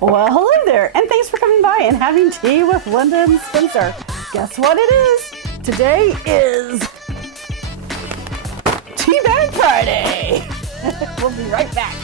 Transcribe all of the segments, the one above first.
Well, hello there, and thanks for coming by and having tea with Linda and Spencer. Guess what it is? Today is Tea Bag Friday. We'll be right back.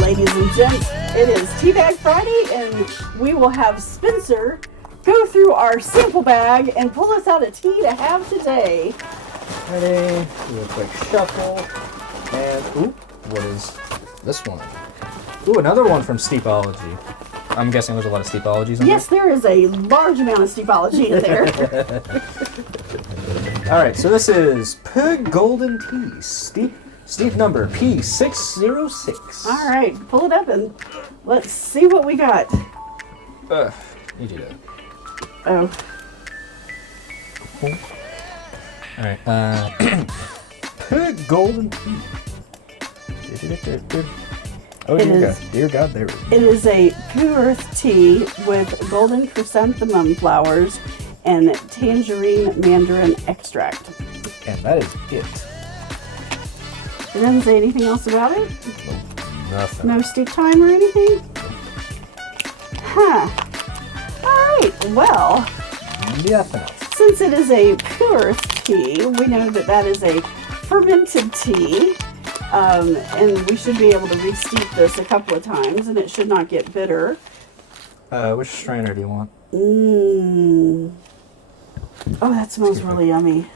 Ladies and gents, it is Tea Bag Friday, and we will have Spencer go through our sample bag and pull us out a tea to have today. Ready? Do a quick shuffle. And, ooh, what is this one? Ooh, another one from Steepology. I'm guessing there's a lot of Steepologies in Yes, there is a large amount of Steepology in there. Alright, so this is Pig Golden Tea. Steep number P606. All right, pull it up and let's see what we got. Need you to. Oh. Alright, Pig Golden Tea. Oh, dear God, there we go. It is a pure earth tea with golden chrysanthemum flowers and tangerine mandarin extract. And that is it. It doesn't say anything else about it? Nothing. No steep time or anything? Huh. Alright, well, Nothing else. since it is a pure earth tea, we know that that is a fermented tea. And we should be able to re-steep this a couple of times, and it should not get bitter. Which strainer do you want? Oh, that smells really yummy.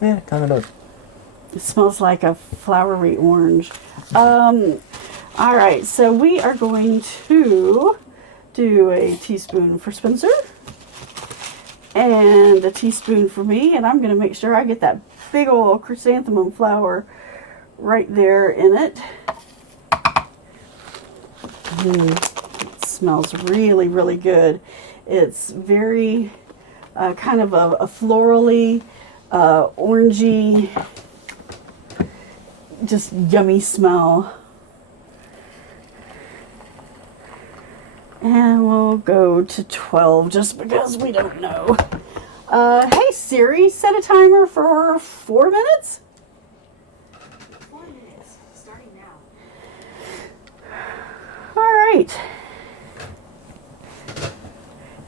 Yeah, kind of does. It smells like a flowery orange. All right, so we are going to do a teaspoon for Spencer and a teaspoon for me, and I'm going to make sure I get that big old chrysanthemum flower right there in it. It smells really, really good. It's very kind of a florally, orangey, just yummy smell. And we'll go to 12 just because we don't know. Hey Siri, set a timer for 4 minutes. 4 minutes, starting now. All right.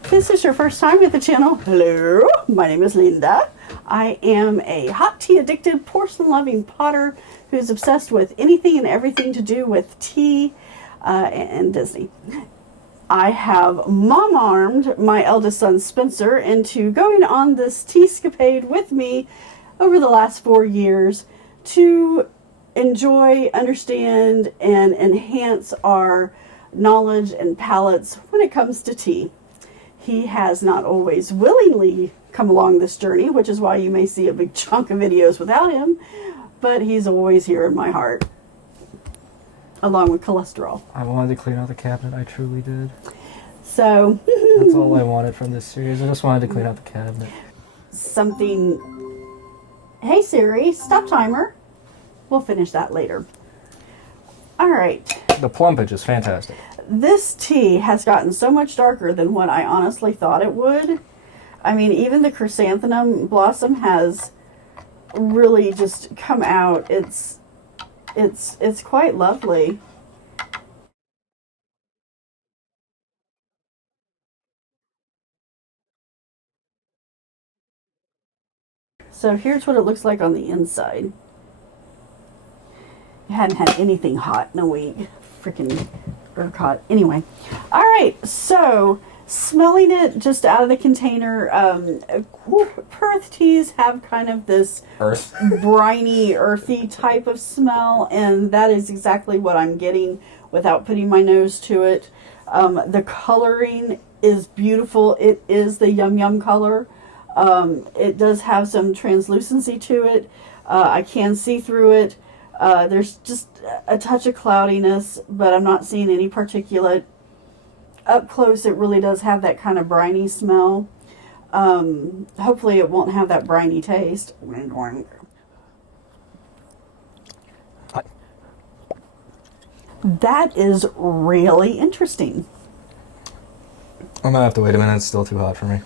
If this is your first time at the channel, hello, my name is Linda. I am a hot tea addicted, porcelain loving potter who's obsessed with anything and everything to do with tea and Disney. I have mom-armed my eldest son Spencer into going on this tea-scapade with me over the last 4 years to enjoy, understand, and enhance our knowledge and palates when it comes to tea. He has not always willingly come along this journey, which is why you may see a big chunk of videos without him, but he's always here in my heart, along with cholesterol. I wanted to clean out the cabinet. I truly did. So That's all I wanted from this series. I just wanted to clean out the cabinet. something. Hey Siri, stop timer. We'll finish that later. All right. The plumpage is fantastic. This tea has gotten so much darker than what I honestly thought it would. I mean, even the chrysanthemum blossom has really just come out. It's quite lovely. So here's what it looks like on the inside. I hadn't had anything hot in a week. Freaking hot. Anyway. All right. So smelling it just out of the container, earth teas have kind of this briny, earthy type of smell, and that is exactly what I'm getting without putting my nose to it. The coloring is beautiful. It is the yum yum color. It does have some translucency to it. I can see through it. There's just a touch of cloudiness, but I'm not seeing any particulate. Up close, it really does have that kind of briny smell. Hopefully it won't have that briny taste. That is really interesting. I'm gonna have to wait a minute. It's still too hot for me.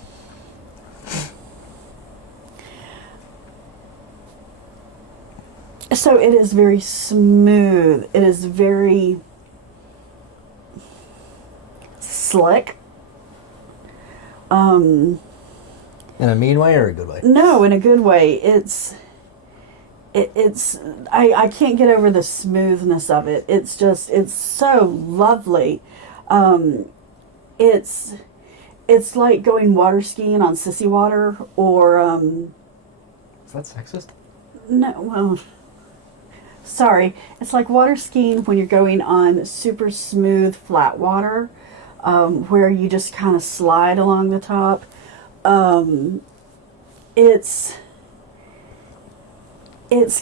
So it is very smooth. It is very slick. In a mean way or a good way? No, in a good way. I can't get over the smoothness of it. It's so lovely. It's like going water skiing on sissy water, or Is that sexist? no, well, sorry. It's like water skiing when you're going on super smooth flat water, where you just kind of slide along the top. It's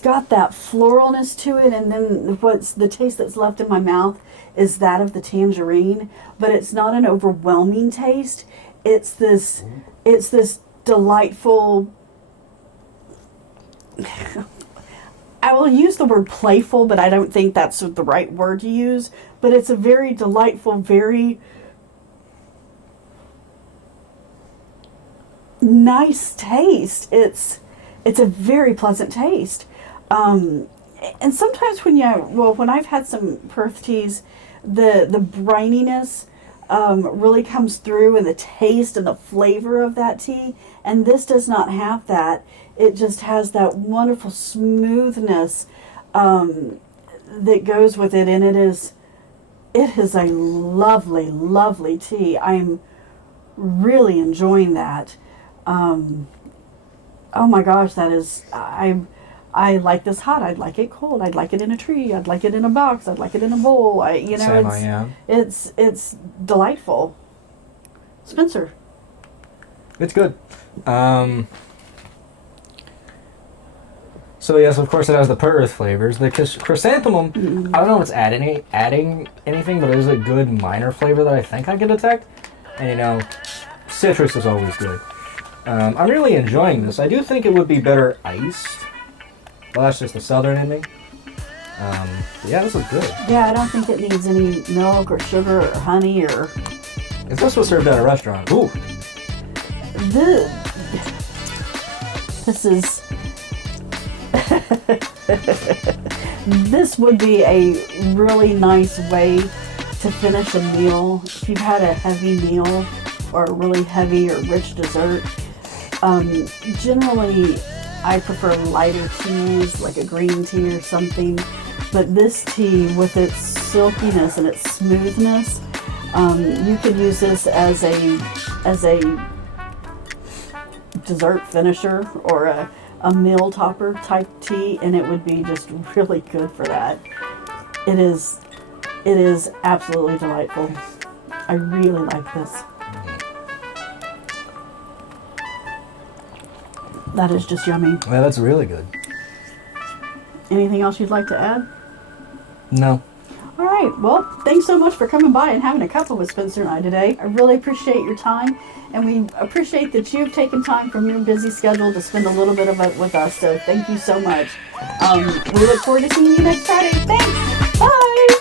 got that floralness to it, and then what's the taste that's left in my mouth is that of the tangerine, but it's not an overwhelming taste. It's this delightful, I will use the word playful, but I don't think that's the right word to use, but it's a very delightful, very nice taste. It's a very pleasant taste. And sometimes when I've had some Perth teas, the brininess really comes through in the taste and the flavor of that tea. And this does not have that. It just has that wonderful smoothness that goes with it. And it is a lovely, lovely tea. I'm really enjoying that. Oh my gosh, I like this hot. I'd like it cold. I'd like it in a tree. I'd like it in a box. I'd like it in a bowl. It's delightful. Spencer. It's good. So yes, of course it has the Perth flavors. The chrysanthemum, I don't know if it's adding anything, but it is a good minor flavor that I think I can detect. And citrus is always good. I'm really enjoying this. I do think it would be better iced. Well, that's just the southern in me. Yeah, this is good. Yeah, I don't think it needs any milk or sugar or honey or... If this was served at a restaurant, ooh. This is... This would be a really nice way to finish a meal. If you've had a heavy meal or a really heavy or rich dessert, generally I prefer lighter teas, like a green tea or something. But this tea, with its silkiness and its smoothness, you could use this as a dessert finisher or a meal topper type tea, and it would be just really good for that. It is absolutely delightful. I really like this. That is just yummy. Yeah, that's really good. Anything else you'd like to add? No. All right. Well, thanks so much for coming by and having a cuppa with Spencer and I today. I really appreciate your time, and we appreciate that you've taken time from your busy schedule to spend a little bit of it with us. So thank you so much. We look forward to seeing you next Friday. Thanks. Bye.